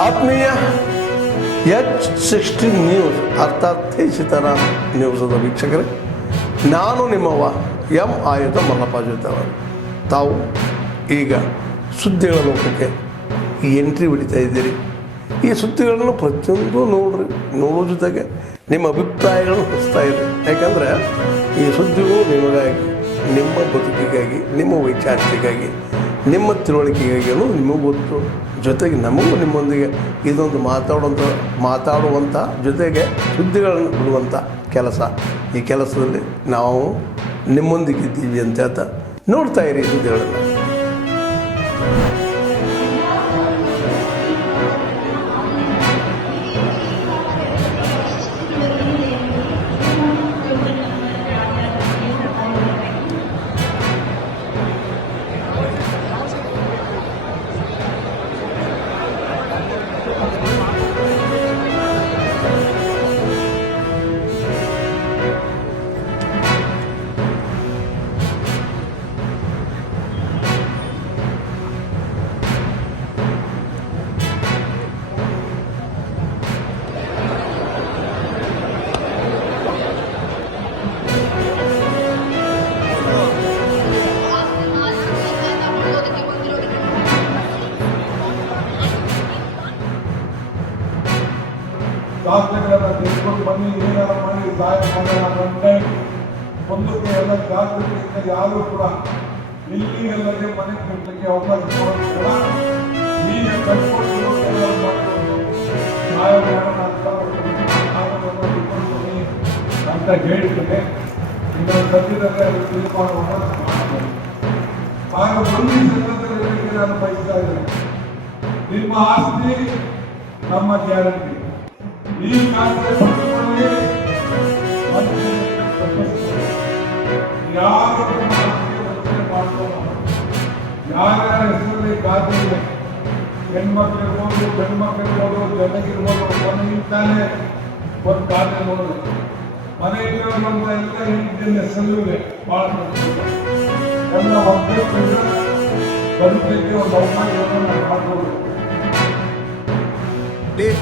ಆತ್ಮೀಯ H16 news ಅರ್ಥಾತ್ ಸೀತಾರಾಮ್ ನ್ಯೂಸದ ವೀಕ್ಷಕರೇ, ನಾನು ನಿಮ್ಮವ ಎಂ ಆಯುಧ ಮಲ್ಲಪ್ಪ ಜೊತೆವರು. ತಾವು ಈಗ ಸುದ್ದಿಗಳ ಲೋಕಕ್ಕೆ ಎಂಟ್ರಿ ಹೊಡಿತಾ ಇದ್ದೀರಿ. ಈ ಸುದ್ದಿಗಳನ್ನು ಪ್ರತಿಯೊಂದು ನೋಡೋ ಜೊತೆಗೆ ನಿಮ್ಮ ಅಭಿಪ್ರಾಯಗಳನ್ನು ಹೊಸ್ತಾ ಇದೆ. ಯಾಕಂದರೆ ಈ ಸುದ್ದಿಗಳು ನಿಮಗಾಗಿ, ನಿಮ್ಮ ಬದುಕಿಗಾಗಿ, ನಿಮ್ಮ ವೈಚಾರಿಕೆಗಾಗಿ, ನಿಮ್ಮ ತಿಳುವಳಿಕೆಗಾಗಿಯೂ ನಿಮಗೂ ಗೊತ್ತು. ಜೊತೆಗೆ ನಮಗೂ ನಿಮ್ಮೊಂದಿಗೆ ಇದೊಂದು ಮಾತಾಡುವಂಥ ಜೊತೆಗೆ ಸುದ್ದಿಗಳನ್ನು ಬಿಡುವಂಥ ಕೆಲಸ. ಈ ಕೆಲಸದಲ್ಲಿ ನಾವು ನಿಮ್ಮೊಂದಿಗಿದ್ದೀವಿ ಅಂತ ಹೇಳ್ತಾ ನೋಡ್ತಾ ಇರಿ ಸುದ್ದಿಗಳನ್ನು. ದಾಖಲೆಗಳನ್ನು ತೆಗೆದುಕೊಂಡು ಬನ್ನಿ, ಏನಾರ ಮಾಡಿ ಸಹಾಯ ಮಾಡೋಣ ಅಂದರೆ ಒಂದಕ್ಕೆ ಎಲ್ಲ ಜಾಗೃತಿಯಿಂದ ಯಾರೂ ಕೂಡ ಇಲ್ಲಿಗೆಲ್ಲದೆ ಮನೆ ಕಟ್ಟಲಿಕ್ಕೆ ಅವಕಾಶ ಕೊಡೋದಿಲ್ಲ. ಈಗ ಕಟ್ಕೊಂಡು ಸಹಾಯ ಮಾಡೋಣ ಅಂತ ಹೇಳ್ತೇನೆ. ಇನ್ನೊಂದು ಸದ್ಯದಲ್ಲೇ ಅದು ತೀರ್ಮಾನವನ್ನು ಮಾಡ್ತೇನೆ. ಆಗ ಒಂದು ಸಂದರ್ಭದಲ್ಲಿ ನಾನು ಬಯಸ್ತಾ ಇದ್ದೇನೆ, ನಿಮ್ಮ ಆಸ್ತಿ ನಮ್ಮ ಗ್ಯಾರಂಟಿ. ಈ ಖಾತೆ ಪಡೆದುಕೊಳ್ಳಿ, ಯಾರು ಮಾಡ್ಕೋಣ. ಯಾರ್ಯಾರ ಹೆಸರಲ್ಲಿ ಖಾತೆ ಇದೆ, ಹೆಣ್ಮಕ್ಳಿರ್ಬೋದು, ಗಂಡ್ಮಕ್ಳಿರ್ಬೋದು, ಜನಗಿರ್ಬೋದು, ಮನೆಗಿಂತಾನೆ ಒಂದು ಖಾತೆ ನೋಡಿದೆ. ಮನೆ ಇಟ್ಟಿರುವಂತ ಎಲ್ಲ ಹಿಂದಿನ ಹೆಸರು ಇದೆ. ಬಹಳ ಎಲ್ಲ ಒಬ್ಬರಿಗೆ ಬದುಕಲಿಕ್ಕೆ ಒಂದು ಅವಕಾಶವನ್ನು ಮಾಡ್ಬೋದು.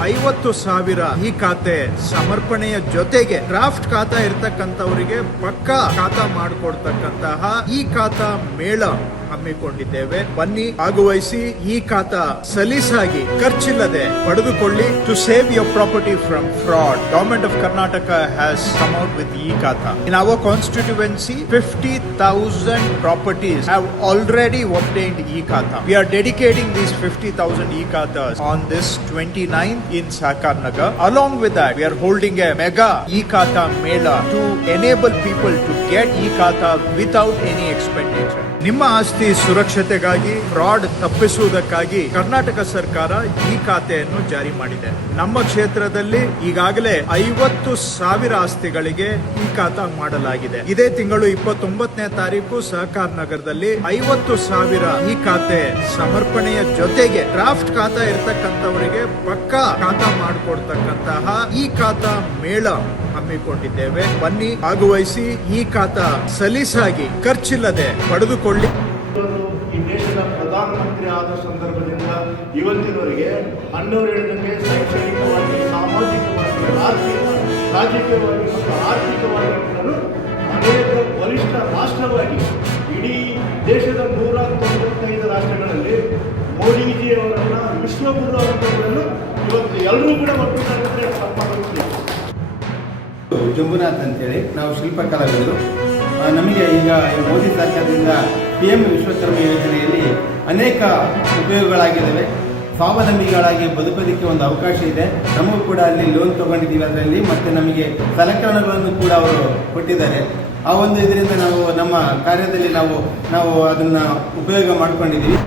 50,000 ಈ ಖಾತೆ ಸಮರ್ಪಣೆಯ ಜೊತೆಗೆ ಡ್ರಾಫ್ಟ್ ಖಾತಾ ಇರ್ತಕ್ಕಂಥವರಿಗೆ ಪಕ್ಕಾ ಖಾತಾ ಮಾಡಿಕೊಡ್ತಕ್ಕಂತಹ ಈ ಖಾತಾ ಮೇಳ ಹಮ್ಮಿಕೊಂಡಿದ್ದೇವೆ. ಬನ್ನಿ, ಭಾಗವಹಿಸಿ. ಈ ಖಾತಾ ಸಲೀಸಾಗಿ ಖರ್ಚಿಲ್ಲದೆ ಪಡೆದುಕೊಳ್ಳಿ. To save your property from fraud, government of Karnataka has come out with e Khata. In our constituency 50,000 properties have already obtained ಈ ಖಾತಾ. We are dedicating these 50,000 ಈ khatas on this 29th in Sakar Nagar. Along with that, we are holding a mega ಈ ಖಾತಾ ಮೇಳ to enable people to get ಈ ಖಾತಾ without any expenditure. ನಿಮ್ಮ ಆಸ್ತಿ ಸುರಕ್ಷತೆಗಾಗಿ, ಫ್ರಾಡ್ ತಪ್ಪಿಸುವುದಕ್ಕಾಗಿ ಕರ್ನಾಟಕ ಸರ್ಕಾರ ಈ ಖಾತೆಯನ್ನು ಜಾರಿ ಮಾಡಿದೆ. ನಮ್ಮ ಕ್ಷೇತ್ರದಲ್ಲಿ ಈಗಾಗಲೇ 50,000 ಆಸ್ತಿಗಳಿಗೆ ಈ ಖಾತಾ ಮಾಡಲಾಗಿದೆ. ಇದೇ ತಿಂಗಳು 29ನೇ ತಾರೀಕು ಸಹಕಾರ್ ನಗರದಲ್ಲಿ 50,000 ಈ ಖಾತೆ ಸಮರ್ಪಣೆಯ ಜೊತೆಗೆ ಡ್ರಾಫ್ಟ್ ಖಾತಾ ಇರ್ತಕ್ಕಂಥವರಿಗೆ ಪಕ್ಕಾ ಖಾತಾ ಮಾಡಿಕೊಡ್ತಕ್ಕಂತಹ ಈ ಖಾತಾ ಮೇಳ ಹಮ್ಮಿಕೊಂಡಿದ್ದೇವೆ. ಬನ್ನಿ, ಭಾಗವಹಿಸಿ. ಈ ಖಾತಾ ಸಲೀಸಾಗಿ ಖರ್ಚಿಲ್ಲದೆ ಪಡೆದುಕೊಳ್ಳಿ. ಈ ದೇಶದ ಪ್ರಧಾನಮಂತ್ರಿ ಆದ ಸಂದರ್ಭದಿಂದ ಇವತ್ತಿನವರೆಗೆ ಅಣ್ಣವರು ಹೇಳಿದಂಗೆ ಶೈಕ್ಷಣಿಕವಾಗಿ, ಸಾಮಾಜಿಕವಾಗಿ, ರಾಜಕೀಯವಾಗಿ ಮತ್ತು ಆರ್ಥಿಕವಾಗಿ ಅನೇಕ ಬಲಿಷ್ಠ ರಾಷ್ಟ್ರವಾಗಿ ಇಡೀ ದೇಶದ 195 ರಾಷ್ಟ್ರಗಳಲ್ಲಿ ಮೋದಿಜಿಯವರನ್ನ ವಿಶ್ವಗುರು ಅವರನ್ನು ಇವತ್ತು ಎಲ್ಲರೂ ಕೂಡ ಒಪ್ಪಿದ್ದಾರೆ. ಜಂಬುನಾಥ್ ಅಂತೇಳಿ ನಾವು ಶಿಲ್ಪಕಲಾವಿದರು. ನಮಗೆ ಈಗ ಮೋದಿ ಸರ್ಕಾರದಿಂದ PM ವಿಶ್ವಕರ್ಮ ಯೋಜನೆಯಲ್ಲಿ ಅನೇಕ ಉಪಯೋಗಗಳಾಗಿದ್ದಾವೆ. ಸ್ವಾವಲಂಬಿಗಳಾಗಿ ಬದುಕೋದಕ್ಕೆ ಒಂದು ಅವಕಾಶ ಇದೆ. ನಮಗೂ ಕೂಡ ಅಲ್ಲಿ ಲೋನ್ ತೊಗೊಂಡಿದ್ದೀವಿ ಅದರಲ್ಲಿ, ಮತ್ತು ನಮಗೆ ಸಲಕರಣೆಗಳನ್ನು ಕೂಡ ಅವರು ಕೊಟ್ಟಿದ್ದಾರೆ. ಆ ಒಂದು ಇದರಿಂದ ನಾವು ನಮ್ಮ ಕಾರ್ಯದಲ್ಲಿ ನಾವು ಅದನ್ನು ಉಪಯೋಗ ಮಾಡ್ಕೊಂಡಿದ್ದೀವಿ.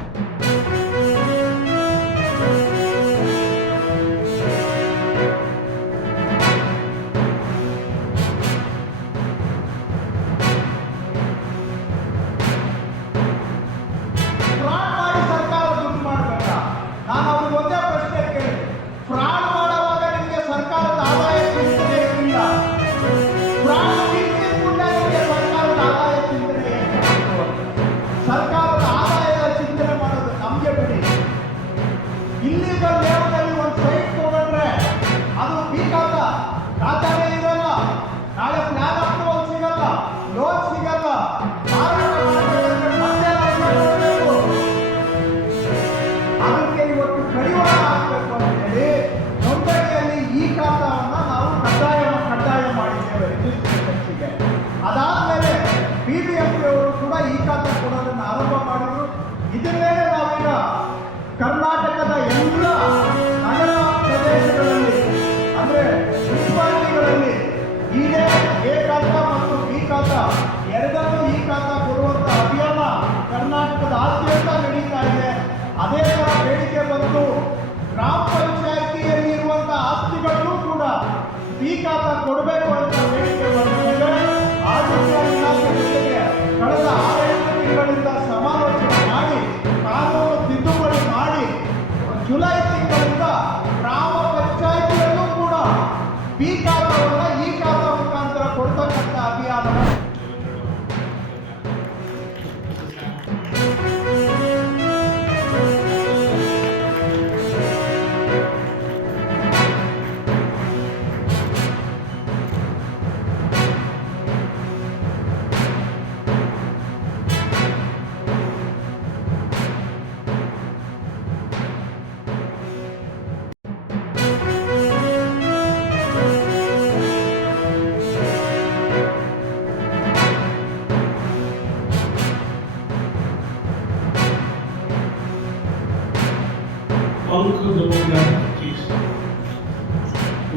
ಇಲ್ಲಿಗಲ್ ಲೇಔಟಲ್ಲಿ ಅದಕ್ಕೆ ಇವತ್ತು ಕಡಿವಾಣ ಹಾಕಬೇಕು ಅಂತೇಳಿ ನೋಂದಣಿಯಲ್ಲಿ ಈ ಖಾತಾವನ್ನು ನಾವು ಕಡ್ಡಾಯ ಮಾಡಿದ್ದೇವೆ ರಿಜಿಸ್ಟ್ರೇಷನ್ಸ್ಗೆ. ಅದಾದಮೇಲೆ BBMP ಅವರು ಕೂಡ ಈ ಖಾತಾ ಕೊಡೋದನ್ನು ಆರಂಭ ಮಾಡಿದರು. ಇದನ್ನೇ ನಾವೀಗ ಕರ್ನಾಟಕದ ಎಲ್ಲ ನಗರ ಪ್ರದೇಶಗಳಲ್ಲಿ ಅಂದರೆ ಮುನ್ಸಿಪಾಲಿಟಿಗಳಲ್ಲಿ ಇದೇ ಎ ಖಾತಾ ಮತ್ತು ಬಿ ಖಾತಾ ಎರಡನ್ನೂ ಈ ಖಾತಾ ಕೊಡುವಂಥ ಅಭಿಯಾನ ಕರ್ನಾಟಕದಾದ್ಯಂತ ನಡೀತಾ ಇದೆ. ಅದೇ ಥರ ಬೇಡಿಕೆ ಬಂದು ಗ್ರಾಮ ಪಂಚಾಯಿತಿಯಲ್ಲಿ ಇರುವಂಥ ಆಸ್ತಿಗಳನ್ನು ಕೂಡ ಈ ಖಾತಾ ಕೊಡಬೇಕು ಅಂತ ಬೇಡಿಕೆ ಬಂದಿದೆ. ಆಡಳಿತ ಇಲಾಖೆ ಜೊತೆಗೆ ಕಳೆದ 6-8 ತಿಂಗಳಿಂದ ಸಮಾಲೋಚನೆ ಮಾಡಿ ಕಾನೂನು ತಿದ್ದುಪಡಿ ಮಾಡಿ ಜುಲೈ ತಿಂಗಳಿಂದ ಗ್ರಾಮ ಪಂಚಾಯಿತಿಯಲ್ಲೂ ಕೂಡ ಬಿ ಖಾತಾವನ್ನು ಈ ಖಾತಾ ಮುಖಾಂತರ ಕೊಡ್ತಕ್ಕಂಥ ಅಭಿಯಾನ अंक 2025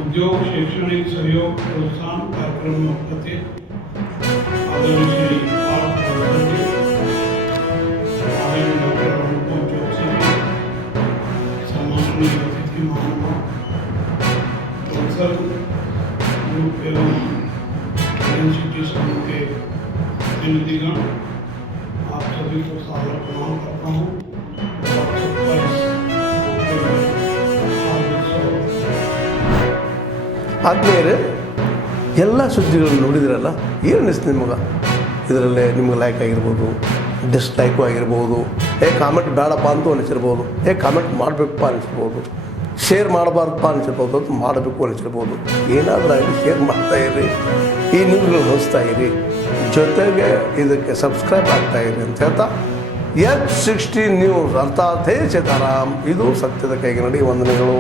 उद्योग शैक्षणिक सहयोग प्रोत्साहन कार्यक्रम प्रति आदरणीय श्री पार्थ जी, आदरणीय डॉक्टर अनुपम चौकसी जी, सम्माननीय अतिथि महानुभाव प्रोफेसर ग्रुप एवं सिटी समूह के प्रतिनिधिगण, आप सभी को सादर प्रणाम करता हूँ। आप सबका इस ಆದ್ಮೇಲೆ ಎಲ್ಲ ಸುದ್ದಿಗಳನ್ನು ನೋಡಿದ್ರಲ್ಲ, ಏನು ಅನಿಸ್ತು ನಿಮಗೆ? ಇದರಲ್ಲೇ ನಿಮ್ಗೆ ಲೈಕ್ ಆಗಿರ್ಬೋದು, ಡಿಸ್ಲೈಕು ಆಗಿರ್ಬೋದು, ಕಾಮೆಂಟ್ ಬೇಡಪ್ಪ ಅಂತೂ ಅನಿಸಿರ್ಬೋದು, ಕಾಮೆಂಟ್ ಮಾಡಬೇಕಪ್ಪ ಅನಿಸ್ಬೋದು, ಶೇರ್ ಮಾಡಬಾರ್ದಪ್ಪ ಅನಿಸಿರ್ಬೋದು, ಅದು ಮಾಡಬೇಕು ಅನಿಸಿರ್ಬೋದು. ಏನಾದರೂ ಆಗಲಿ ಶೇರ್ ಮಾಡ್ತಾಯಿರಿ, ಈ ನ್ಯೂಸ್ಗಳು ಹಂಚ್ತಾ ಇರಿ, ಜೊತೆಗೆ ಇದಕ್ಕೆ ಸಬ್ಸ್ಕ್ರೈಬ್ ಆಗ್ತಾಯಿರಿ ಅಂತ ಹೇಳ್ತಾ H16 ನ್ಯೂಸ್ ಅರ್ಥಾತ್ ಹೇ ಸೀತಾರಾಮ್, ಇದು ಸತ್ಯದ ಕೈಗೆ ನಡಿ. ವಂದನೆಗಳು.